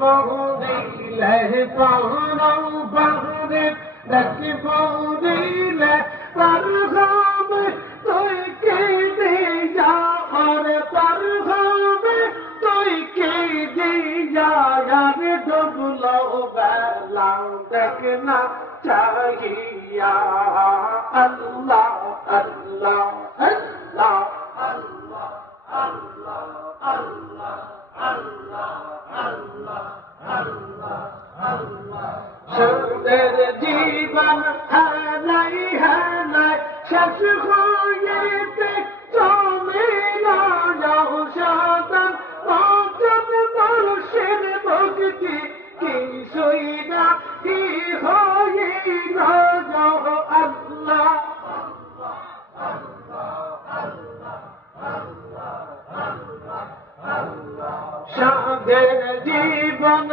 পৌঁদিলে পৌরৌ বাহুরে দেখি পৌঁদিলে তার হবে তুই কে দিয়া আরে তার হবে তুই কে দিয়া আরে ডুবলো বেলা দেখ না চাহিয়া আল্লাহ আল্লাহ আল্লাহ আল্লাহ আল্লাহ আল্লাহ আল্লাহ আল্লাহ আল্লাহ আল্লাহ সুদের জীবন হালাই হালাই শেষ হয়েতে চলে না যাও সাদন অজন পুরুষের ভক্তি কি সইনা কি হয়ে না যাও আল্লাহ সাদের জীবন